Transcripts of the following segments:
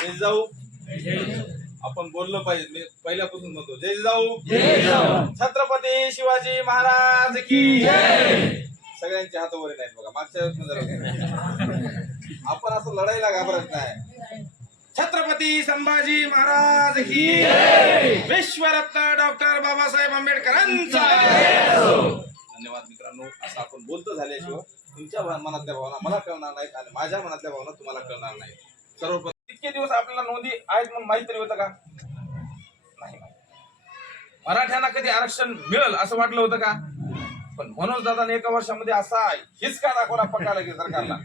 जय जाऊ आपण बोललो पाहिजे. मी पहिल्यापासून म्हणतो जय जाऊ छत्रपती शिवाजी महाराज की सगळ्यांचे हात वर नाहीत बघा. मागच्या वेळेस जरा आपण असं लढाईला घाबरत नाही. छत्रपती संभाजी महाराज की विश्वरत्न डॉक्टर बाबासाहेब आंबेडकरांचा. धन्यवाद मित्रांनो. असं आपण बोलतो झाल्याशिवाय तुमच्या मनातल्या भावना मला कळणार नाहीत आणि माझ्या मनातल्या भावना तुम्हाला कळणार नाहीत. सर्वप्रथम इतके दिवस आपल्याला नोंदी आहेत म्हणून माहीत तरी होतं का? नाही मराठ्यांना कधी आरक्षण मिळेल असं वाटलं होतं का? पण मनोज दादाने एका वर्षामध्ये असा हिसका दाखवला पक्का लगेच सरकारला.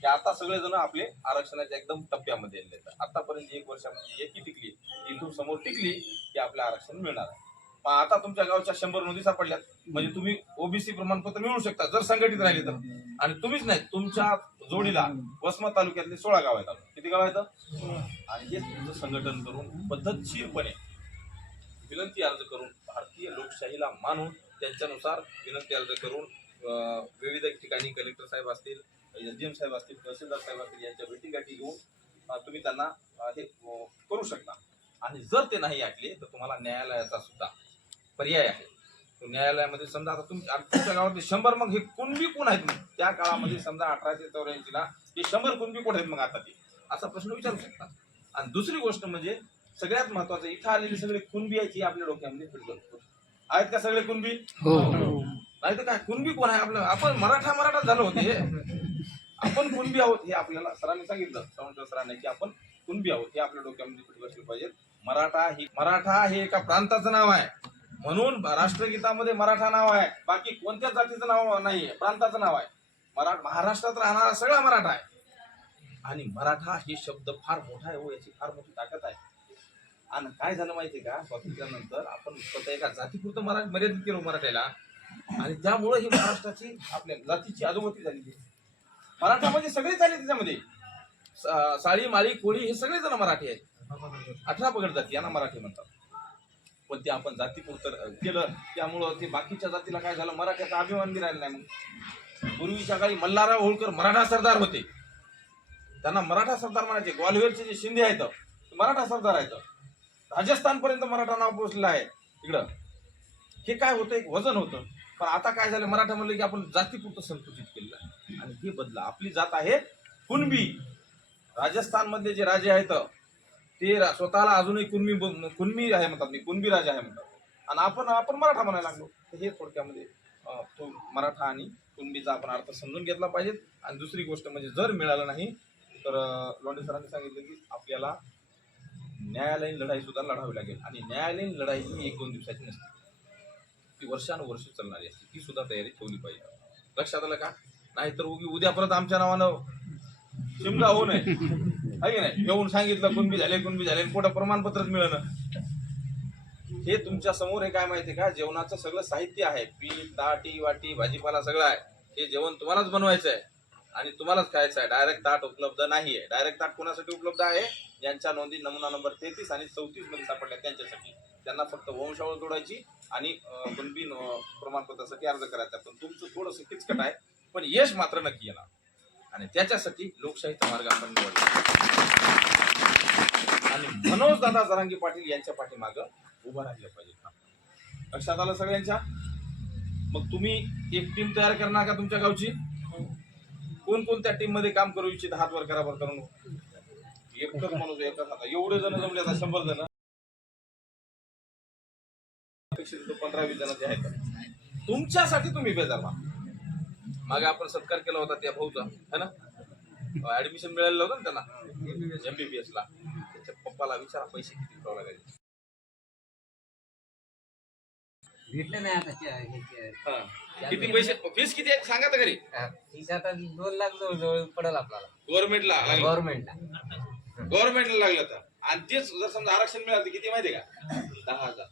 की आता सगळेजण आपले आरक्षणाच्या एकदम टप्प्यामध्ये आले आतापर्यंत एक वर्षामध्ये एकी टिकली इथून समोर टिकली की आपलं आरक्षण मिळणार आहे. मग आता तुमच्या गावच्या शंभर नोंदी सापडल्यात. म्हणजे तुम्ही ओबीसी प्रमाणपत्र मिळू शकता जर संघटित राहिले तर. आणि तुम्हीच नाही तुमच्या जोडीला वसमत तालुक्यातले सोळा गाव आहेत अजून. किती गाव आहेत? आणि हे तुमचं संघटन करून पद्धतशीरपणे विनंती अर्ज करून भारतीय लोकशाहीला मानून त्यांच्यानुसार विनंती अर्ज करून विविध ठिकाणी कलेक्टर साहेब असतील एस डी एम साहेब असतील तहसीलदार साहेब असतील यांच्या भेटीगाठी घेऊन तुम्ही त्यांना हे करू शकता. आणि जर ते नाही ऐकले तर तुम्हाला न्यायालयाचा सुद्धा पर्याय आहे. न्यायालयामध्ये समजा आता तुम्ही तुमच्या गावातले शंभर मग हे कुणबी कोण आहेत मग? त्या काळामध्ये समजा अठराशे चौऱ्याऐंशीला हे शंभर कुणबी कोण आहेत मग आता ते? असा प्रश्न विचारू शकता. आणि दुसरी गोष्ट म्हणजे सगळ्यात महत्वाचं इथं आलेले सगळे कुणबी आहेत ही आपल्या डोक्यामध्ये फिट करतो आहेत का सगळे कुणबी नाही तर काय कुणबी कोण आहे आपलं? आपण मराठा मराठा झालो होते हे. आपण कुणबी आहोत हे आपल्याला सरांनी सांगितलं सावंत सरांनी की आपण कुणबी आहोत हे आपल्या डोक्यामध्ये फिट बसले पाहिजे मराठा ही मराठा हे एका प्रांताचं नाव आहे. म्हणून राष्ट्रगीतामध्ये मराठा नाव आहे. बाकी कोणत्याच जातीचं नाव नाही प्रांताचं नाव आहे. मरा महाराष्ट्रात राहणारा सगळा मराठा आहे. आणि मराठा हे शब्द फार मोठा आहे हो याची फार मोठी ताकद आहे. आणि काय झालं माहितीये का? स्वातंत्र्यानंतर आपण स्वतः एका जातीपुरतं मरा मर्यादित केलं मराठ्याला. आणि त्यामुळे ही महाराष्ट्राची आपल्या जातीची अधोगती झाली मराठामध्ये सगळेच आले त्याच्यामध्ये. साळी माळी कोळी हे सगळे जण मराठी आहेत. अठरा पगड जाती यांना मराठी म्हणतात. पण ते आपण जातीपुरतं केलं. त्यामुळं ते बाकीच्या जातीला काय झालं? मराठ्याचा अभिमान राहिला नाही मग. पूर्वीच्या काळी मल्हारराव होळकर मराठा सरदार होते. त्यांना मराठा सरदार म्हणायचे. ग्वाल्हेरचे जे शिंदे आहेत ते मराठा सरदार आहेत. राजस्थान पर्यंत मराठा नाव पोहोचलेलं आहे. इकडं. हे काय होतं? एक वजन होतं. पण आता काय झालं? मराठा म्हणलं की आपण जातीपुरतं संकुचित केलेलं आहे आणि हे बदला. आपली जात आहे कुणबी. राजस्थानमधले जे राजे आहेत ते स्वतःला अजूनही कुणबी कुणबी आहे म्हणतात. मी कुणबी राजा आहे म्हणतात. आणि आपण आपण मराठा म्हणायला लागलो. तर हे थोडक्यामध्ये तो मराठा आणि कुणबीचा आपण अर्थ समजून घेतला पाहिजे. आणि दुसरी गोष्ट म्हणजे जर मिळालं नाही तर लोंढे सरांनी सांगितलं की आपल्याला न्यायालयीन लढाई सुद्धा लढावी लागेल. आणि न्यायालयीन लढाई ही एक दोन दिवसाची नसते. ती वर्षानुवर्ष चालणारी असते. ती सुद्धा तयारी ठेवली पाहिजे. लक्षात आलं का? नाहीतर उगी उद्या परत आमच्या नावानं शिमला होऊ नये. आहे नाही? येऊन सांगितलं कुणबी झाले कुणबी झाले कुठं प्रमाणपत्रच मिळणं हे तुमच्यासमोर हे काय माहितीये का? जेवणाचं सगळं साहित्य आहे. पीठ ताटी वाटी भाजीपाला सगळं आहे. हे जेवण तुम्हालाच बनवायचं आहे. आणि तुम्हालाच खायचं आहे. डायरेक्ट ताट उपलब्ध नाही आहे डायरेक्ट ताट कोणासाठी उपलब्ध आहे? ज्यांच्या नोंदी नमुना नंबर तेहतीस आणि चौतीसमध्ये सापडल्या त्यांच्यासाठी. त्यांना फक्त वंशावळ जोडायची आणि कुणबी प्रमाणपत्रासाठी अर्ज करायचा पण तुमचं थोडंसं किचकट आहे. पण यश मात्र नक्की येणार. आणि त्याच्यासाठी लोकशाहीचा मार्ग आपण निवडला. आणि मनोज दादा जरांगी पाटील यांच्या पाठीमागं उभं राहिलं पाहिजे. लक्षात आलं सगळ्यांच्या? मग तुम्ही एक टीम तयार करणार का तुमच्या गावची? कोणकोणत्या टीममध्ये काम करू इच्छित हात वर करा बरं करून? एकच माणूस एकच आता एवढे जण जमले आता शंभर जण. अपेक्षित पंधरा वीस जण जे आहेत. तुमच्यासाठी तुम्ही बेजार व्हा मागे आपण सत्कार केला होता त्या भाऊचा है ना? ऍडमिशन मिळालेलं होतं ना त्यांना एमबीबीएस ला. त्याच्या पप्पाला विचारा पैसे किती द्यावं लागायचे भेटले नाही आता त्या- ह्याचे. हा. किती पैसे फीस किती आहे? सांगा तर घरी. हा, फीस आता दोन लाख जवळ जवळ पडेल आपल्याला. गव्हर्नमेंटला गव्हर्नमेंटला गव्हर्नमेंटला लागलं. तर आणि तेच जर समजा आरक्षण मिळालं तर किती माहितीये का? दहा हजार.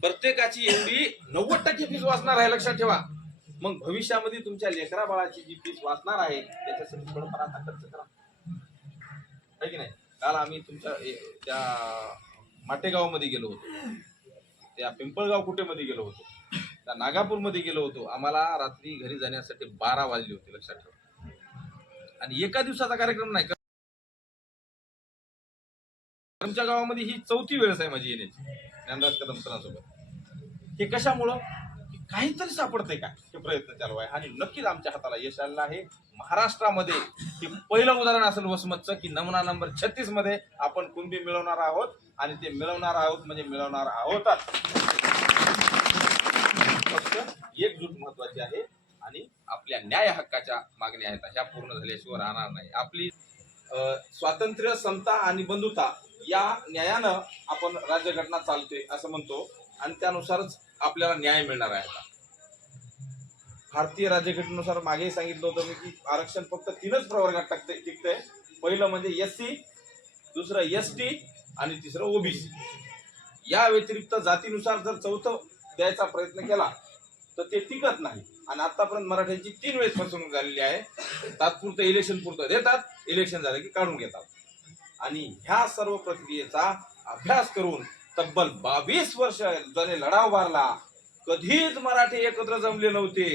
प्रत्येकाची एवढी नव्वद टक्के फीस वाचणार आहे लक्षात ठेवा. मग भविष्यामध्ये तुमच्या लेकरा बाळाची जी फीस वाचणार आहे त्याच्यासाठी थोडंफार आता खर्च करा. है की नाही? काल आम्ही तुमच्या ए- त्या माटेगावमध्ये गेलो होतो. त्या पिंपळगाव कुठेमध्ये गेलो होतो. त्या नागापूरमध्ये गेलो होतो. आम्हाला रात्री घरी जाण्यासाठी बारा वाजली होती लक्षात ठेवा. आणि एका दिवसाचा कार्यक्रम नाही आमच्या गावामध्ये ही चौथी वेळच आहे माझी येण्याची. ज्ञानराज कदम सरांसोबत हे कशामुळं? काहीतरी सापडते का? हे प्रयत्न चालू आहे. आणि नक्कीच आमच्या हाताला यश आलेलं आहे. महाराष्ट्रामध्ये हे पहिलं उदाहरण असेल वसमतचं की नमुना नंबर छत्तीसमध्ये आपण कुणबी मिळवणार आहोत. आणि ते मिळवणार आहोत म्हणजे मिळवणार आहोतच. फक्त एकजूट महत्वाची आहे. आणि आपल्या न्याय हक्काच्या मागण्या आहेत. ह्या पूर्ण झाल्याशिवाय राहणार नाही. आपली स्वातंत्र्य समता आणि बंधुता या न्यायानं आपण राज्यघटना चालते असं म्हणतो. आणि त्यानुसारच आपल्याला न्याय मिळणार आहे आता. भारतीय राज्यघटनेनुसार मागे सांगितलं होतं मी की आरक्षण फक्त तीनच प्रवर्गात टाकते टिकतंय. पहिलं म्हणजे एस सी दुसरं एस टी आणि तिसरं ओबीसी या व्यतिरिक्त जातीनुसार जर चौथं द्यायचा प्रयत्न केला तर ते टिकत नाही. आणि आतापर्यंत मराठ्यांची तीन वेळेस फसवणूक झालेली आहे. तात्पुरतं इलेक्शन पुरतं देतात इलेक्शन झालं की काढून घेतात. आणि ह्या सर्व प्रक्रियेचा अभ्यास करून तब्बल बावीस वर्ष झाले लढाव उभारला कधीच मराठी एकत्र जमले नव्हते.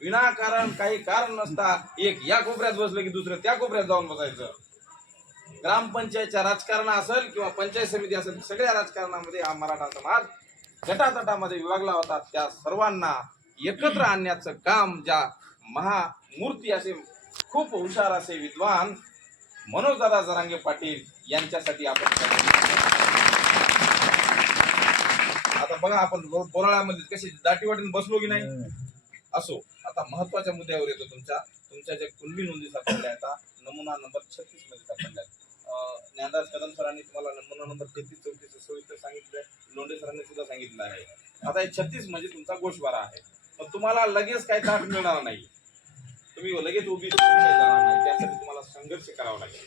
विनाकारण काही कारण नसता एक या कोपऱ्यात बसलं की दुसरं त्या कोपऱ्यात जाऊन बसायचं. ग्रामपंचायतच्या राजकारण असेल किंवा पंचायत समिती असेल सगळ्या राजकारणामध्ये हा मराठा समाज गटातटामध्ये विभागला होता. त्या सर्वांना एकत्र आणण्याचं काम ज्या महामूर्ती असे खूप हुशार असे विद्वान मनोजदादा जरांगे पाटील यांच्यासाठी आपण आता बघा आपण बोराळ्यामध्ये कशी दाटीवाटीने बसलो की नाही? असो. आता महत्त्वाच्या मुद्द्यावर येतो तुमच्या. तुमच्या ज्या कुणबी नोंदी सापडल्या आता नमुना नंबर छत्तीसमध्ये सापडल्या अं, ज्ञानराज कदम सरांनी तुम्हाला नमुना नंबर तेहतीस चौतीस सविस्तर सांगितलंय. लोंढे सरांनी सुद्धा सांगितलं आहे. आता हे छत्तीस म्हणजे तुमचा गोषवारा आहे. मग तुम्हाला लगेच काही ताट मिळणार नाही. तुम्ही लगेच उभी जाणार नाही. त्यासाठी तुम्हाला संघर्ष करावा लागेल.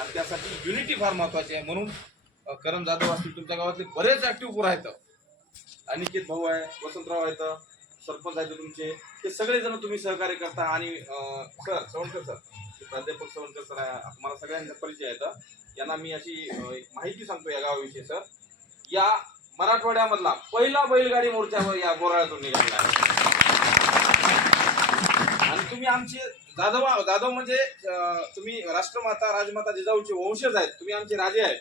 आणि त्यासाठी युनिटी फार महत्वाची आहे. म्हणून अं, करण जाधव असतील तुमच्या गावातले बरेच ऍक्टिव्ह पुरा आहेत. अनिकेत भाऊ आहे वसंतराव आहेत सरपंच आहेत तुमचे. ते सगळेजण तुम्ही सहकार्य करता आणि सर सवणकर सर प्राध्यापक सवणकर सर आहे मला सगळ्यांचा परिचय आहेत यांना मी अशी एक माहिती सांगतो या गावाविषयी सर. या मराठवाड्यामधला पहिला बैलगाडी मोर्चावर या बोराळ्यातून निघाला आहे. आणि तुम्ही आमचे जाधव जाधव म्हणजे तुम्ही राष्ट्रमाता राजमाता जिजाऊचे वंशज आहेत. तुम्ही आमचे राजे आहेत.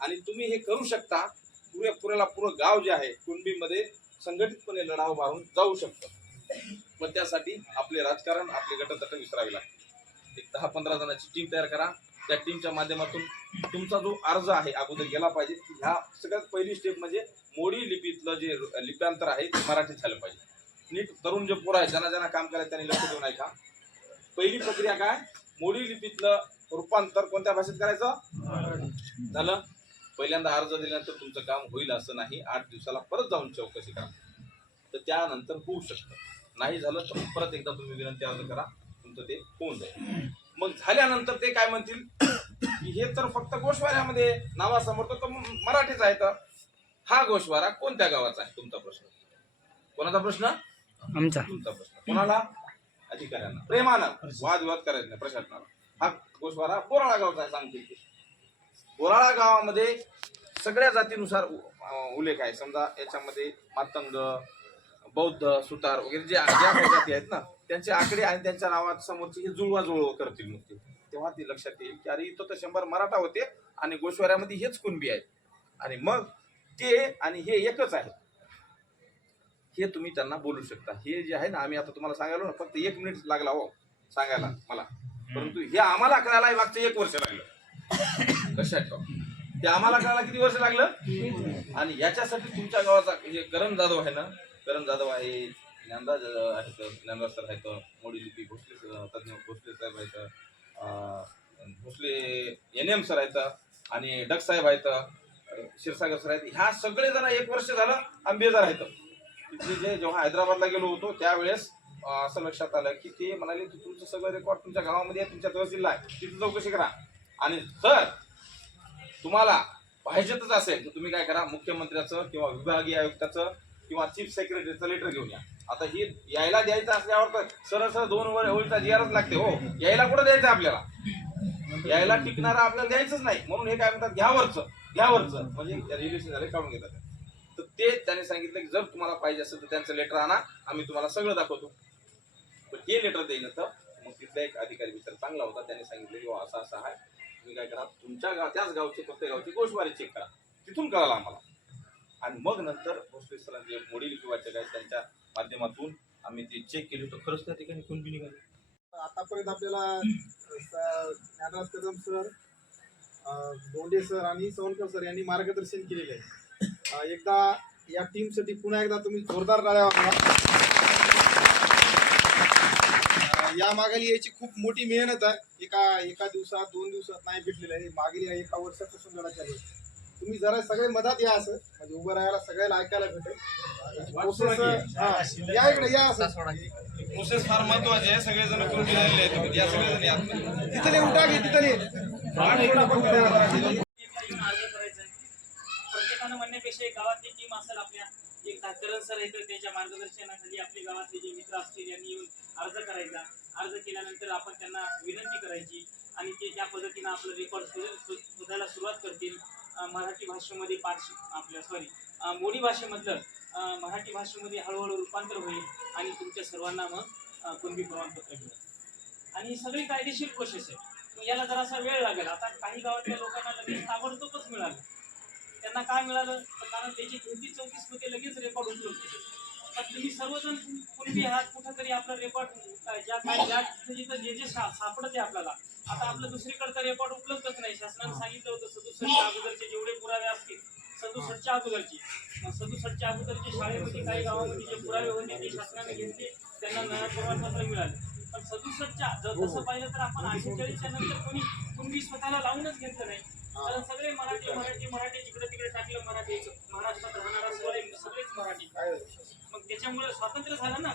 आणि तुम्ही हे करू शकता. पुऱ्या पुऱ्याला पुरं गाव जे आहे कुणबीमध्ये संघटितपणे लढाव वाहून जाऊ शकतं. पण त्यासाठी आपले राजकारण आपले गटतट विसरावे लागते एक दहा पंधरा जणांची टीम तयार करा. त्या टीमच्या माध्यमातून तुमचा जो अर्ज आहे अगोदर गेला पाहिजे. ह्या सगळ्यात पहिली स्टेप म्हणजे मोडी लिपीतलं जे लिप्यांतर आहे ते मराठीत झालं पाहिजे. नीट तरुण जे पोरं आहे ज्यांना ज्यांना काम करायचं त्यांनी लक्ष देऊन ऐका पहिली प्रक्रिया काय? मोडी लिपीतलं रूपांतर कोणत्या भाषेत करायचं? झालं. पहिल्यांदा अर्ज दिल्यानंतर तुमचं काम होईल असं नाही. आठ दिवसाला परत जाऊन चौकशी करा. तर त्यानंतर होऊ शकतं. नाही झालं तर परत एकदा तुम्ही विनंती अर्ज करा. तुमचं ते होऊन जाईल. मग झाल्यानंतर ते काय म्हणतील? की हे तर फक्त गोषवाऱ्यामध्ये नावासमोर तर मराठीच आहे तर हा गोषवारा कोणत्या गावाचा आहे? तुमचा प्रश्न. कोणाचा प्रश्न? आमचा. तुमचा प्रश्न. कोणाला? अधिकाऱ्यांना. प्रेमानं. वादविवाद करायचा नाही. प्रशासनाला. हा गोषवारा बोराळा गावचा आहे सांगते ते. बोराळा गावामध्ये सगळ्या जातीनुसार उल्लेख आहे. समजा याच्यामध्ये मातंग बौद्ध सुतार वगैरे जे ज्या काही जाती आहेत ना त्यांचे आकडे आणि त्यांच्या नावात समोरचे हे जुळवा करतील नुसते. तेव्हा ते लक्षात येईल की अरे इथं तर शंभर मराठा होते आणि गोषवाऱ्यामध्ये हेच कुणबी आहेत. आणि मग ते आणि हे एकच आहे. हे तुम्ही त्यांना बोलू शकता. हे जे आहे ना आम्ही आता तुम्हाला सांगायलो ना फक्त एक मिनिट लागला हो सांगायला मला. परंतु हे आम्हाला कळायला मागचं एक वर्ष लागलं. लक्षात ठेवा? ते आम्हाला कळायला किती वर्ष लागलं? आणि याच्यासाठी तुमच्या गावाचा हे करण जाधव आहे ना? करण जाधव आहे ज्ञानराज आहेत ज्ञानदा सर आहेत मोडी लिपी भोसले तज्ञ भोसले साहेब आहेत भोसले एन एम सर आहेत आणि डक साहेब आहेत क्षीरसागर सर आहेत. ह्या सगळे जण एक वर्ष झालं आंबेजार आहेत. तिथे जे जेव्हा हैदराबादला गेलो होतो त्यावेळेस असं लक्षात आलं की ते म्हणाले की तुमचं सगळं रेकॉर्ड तुमच्या गावामध्ये तुमच्या तहसीलला आहे. तिथे चौकशी करा. आणि सर तुम्हाला पाहिजेतच असेल तर तुम्ही काय करा मुख्यमंत्र्याचं किंवा विभागीय आयुक्ताचं किंवा चीफ सेक्रेटरीचं लेटर घेऊन या. आता ही यायला द्यायचं असल्यावर तर सरळ सरळ दोन वर ओळीचा जिआरच लागते हो. यायला कुठं द्यायचं आपल्याला? यायला टिकणारा आपल्याला द्यायचंच नाही. म्हणून हे काय म्हणतात घ्यावरचं घ्यावरचं. म्हणजे रिलेशन झाले काढून घेतात. तर ते त्याने सांगितलं की जर तुम्हाला पाहिजे असेल तर त्यांचं लेटर आणा आम्ही तुम्हाला सगळं दाखवतो. पण हे लेटर देईन तर मग तिथला एक अधिकारी विचार चांगला होता त्याने सांगितलं की असं असं आहे. तुम्ही काय करा तुमच्या गाव त्याच गावचे प्रत्येक गावची गोषवारी चेक करा. तिथून कळाला आम्हाला. आणि मग नंतर भोसले सरांचे मोडी लिपिवाचक काय त्यांच्या माध्यमातून आम्ही ते चेक केले तर खरंच त्या ठिकाणी कुणबी निघाली आतापर्यंत आपल्याला ज्ञानराज कदम सर अं, सर आणि सवनकर सर यांनी मार्गदर्शन केलेले आहे. एकदा या टीमसाठी पुन्हा एकदा तुम्ही जोरदार टाळ्या या मागाली याची खूप मोठी मेहनत आहे. एका एका दिवसात दोन दिवसात नाही भेटलेलं आहे. मागील एका वर्षापासून लढा चालू आहे. तुम्ही जरा सगळे मधात या असं. म्हणजे उभं राहायला सगळ्याला ऐकायला भेटेल. हा, या इकडे या असं. प्रोसेस फार महत्वाची आहे. सगळेजण कुणबी झालेले आहेत. या सगळेजण या. तिथले उठा घे तिथले प्रत्येकानं म्हणण्यापेक्षा गावातली टीम असेल आपल्या. एक धाकरण सर आहेत त्याच्या मार्गदर्शनाखाली आपले गावातले जे मित्र असतील यांनी येऊन अर्ज करायचा. अर्ज केल्यानंतर आपण त्यांना विनंती करायची आणि ते त्या पद्धतीनं आपलं रेकॉर्ड शोधायला सुरुवात करतील मराठी भाषेमध्ये पाठ आपल्या सॉरी मोडी भाषेमधलं मराठी भाषेमध्ये हळूहळू रूपांतर होईल आणि तुमच्या सर्वांना मग कुणबी प्रमाणपत्र मिळेल. आणि ही सगळी कायदेशीर प्रोसेस आहे. मग याला जरासा वेळ लागेल. आता काही गावातल्या लोकांना लगेच ताबडतोबच मिळालं. त्यांना काय मिळालं? तर कारण त्याची तेहतीस चौतीसमध्ये लगेच रेकॉर्ड उपलब्ध होते. तर तुम्ही सर्वजण पूर्वी आहात कुठंतरी आपलं रेकॉर्ड ज्या काय ज्या जिथं जे जे सा- सापडते आपल्याला आता आपलं दुसरीकडचं रेकॉर्ड उपलब्धच नाही. शासनाने सांगितलं होतं सदुसष्टच्या अगोदरचे जेवढे पुरावे असतील सदुसष्टच्या अगोदरचे. सदुसष्टच्या अगोदरचे शाळेमध्ये काही गावामध्ये जे पुरावे होते ते शासनाने घेतले. त्यांना नव्या प्रमाणपत्र मिळाले. पण सदुसष्टच्या जर तसं पाहिलं तर आपण अठ्ठेचाळीसच्या नंतर कोणी कुणबी स्वतःला लावूनच घेतलं नाही. कारण सगळे मराठी मराठी मराठी जिकडे तिकडे टाकलं मराठी महाराष्ट्रात राहणारा सगळे सगळेच मराठी. मग त्याच्यामुळे स्वातंत्र्य झालं ना.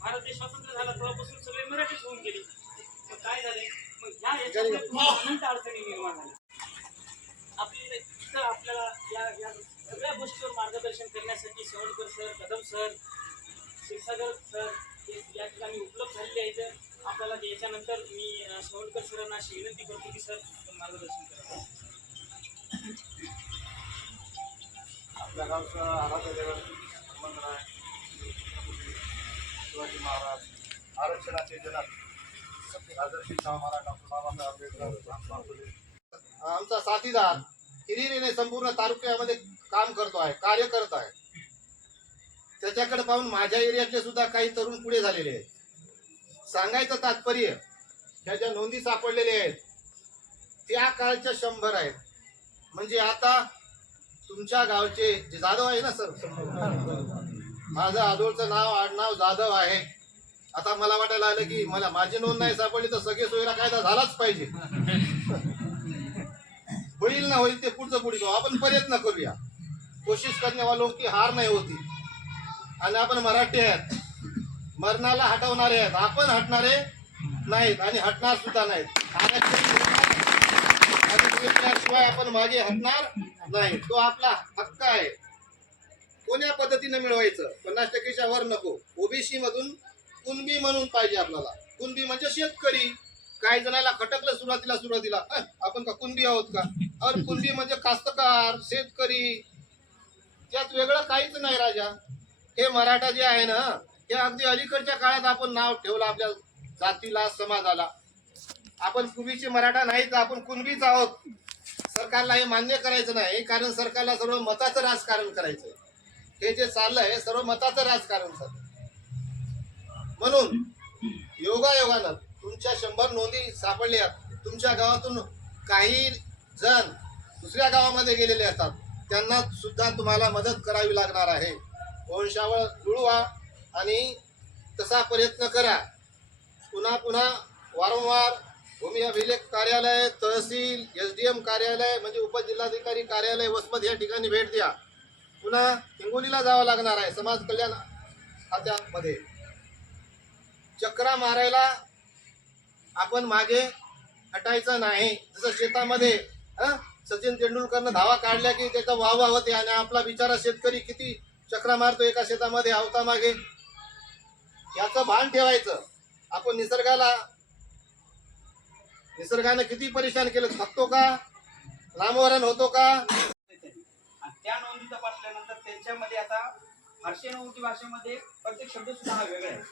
भारत देश स्वतंत्र झाला तेव्हापासून सगळे मराठीच होऊन गेले. मग काय झाले मग ह्या याच्यामुळे अनंत अडचणी निर्माण झाल्या. आपल्याला इथं आपल्याला या या सगळ्या गोष्टीवर मार्गदर्शन करण्यासाठी Savankar sir Kadam sir Kshirsagar sir हे या ठिकाणी उपलब्ध झालेले आहेत. आपल्याला याच्यानंतर मी अं, सवणकर सरांना अशी विनंती करतो की सर आपण मार्गदर्शन करा. आपल्या गावचं आराध्य देवाचं संबंध आहे. शिवाजी महाराज आरक्षणाचे जनक राजर्षी महाराज डॉक्टर बाबासाहेब आंबेडकर आमचा साथीदार हिरिरीने संपूर्ण तालुक्यामध्ये काम करतो आहे कार्य करत आहे. त्याच्याकडे पाहून माझ्या एरियातले सुद्धा काही तरुण पुढे झालेले आहेत. सांगायचं तात्पर्य ह्या ज्या नोंदी सापडलेल्या आहेत त्या काळच्या शंभर आहेत. म्हणजे आता तुमच्या गावचे जे जाधव आहे ना सर? माझं आजोळचं नाव आडनाव जाधव आहे. आता मला वाटायला आलं की मला माझी नोंद नाही सापडली तर सगळे सोयीला कायदा झालाच पाहिजे. होईल ना होईल ते पुढचं पुढे जाऊ. आपण प्रयत्न करूया. कोशिश करण्यावालों की हार नाही होती. आणि आपण मराठी आहेत. मरणाला हटवणारे आहेत. आपण हटणारे नाहीत आणि हटणार सुद्धा नाहीत. आरक्षण आणि आपण मागे हटणार नाही. तो आपला हक्क आहे. कोण्या पद्धतीने मिळवायचं? पन्नास टक्केच्या वर नको. ओबीसी मधून कुणबी म्हणून पाहिजे आपल्याला. कुणबी म्हणजे शेतकरी. काही जणाला खटकलं सुरुवातीला सुरुवातीला आपण का कुणबी आहोत का? अर कुणबी म्हणजे कास्तकार शेतकरी. त्यात वेगळं काहीच नाही राजा. हे मराठा जे आहे ना हे अगदी अलीकडच्या काळात आपण नाव ठेवलं आपल्या जातीला समाजाला. आपण कुणबीचे मराठा नाही तर आपण कुणबीच आहोत. सरकारला हे मान्य करायचं नाही कारण सरकारला सर्व मताचं राजकारण करायचं हे जे चाललंय सर्व मताचं राजकारण चाललंय. म्हणून योगायोगानं तुमच्या शंभर नोंदी सापडल्या तुमच्या गावातून काही जण दुसऱ्या गावामध्ये गेलेले असतात. त्यांना सुद्धा तुम्हाला मदत करावी लागणार आहे. वंशावळ जुळवा आणि तसा प्रयत्न करा. पुन्हा पुन्हा वारंवार भूमी अभिलेख कार्यालय तहसील एस डी एम कार्यालय म्हणजे उपजिल्हाधिकारी कार्यालय वसमत या ठिकाणी भेट द्या. पुन्हा हिंगोलीला जावं लागणार आहे समाज कल्याण खात्यामध्ये. चक्रा मारायला आपण मागे हटायचं नाही. जसं शेतामध्ये सचिन तेंडुलकरनं धावा काढल्या की त्याचा वाव होते आणि आपला बिचारा शेतकरी किती चक्रा मारतो एका शेतामध्ये आवता मागे. याचं भान ठेवायचं. आपण निसर्गाला निसर्गाने किती परेशान केलं? थकतो का? रामवरण होतो का? त्या नोंदी तपासल्यानंतर त्यांच्यामध्ये आता फारसी नोंदी भाषेमध्ये प्रत्येक शब्द सुद्धा हा वेगळा आहे.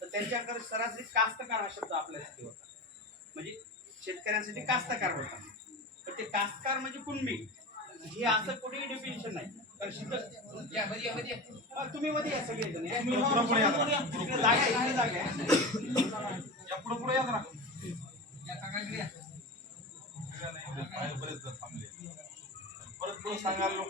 तर त्यांच्याकडे सरासरी कास्तकार हा शब्द आपल्यासाठी होता. म्हणजे शेतकऱ्यांसाठी कास्तकार होता. ते कास्तकार म्हणजे कुणबी? हे असं कुठेही डेफिनेशन नाही. तर शिकत तुम्ही मध्ये या सगळे जण. पुढं पुढे या जागा पुढे पुढे थांबले. Por ejemplo, están algo.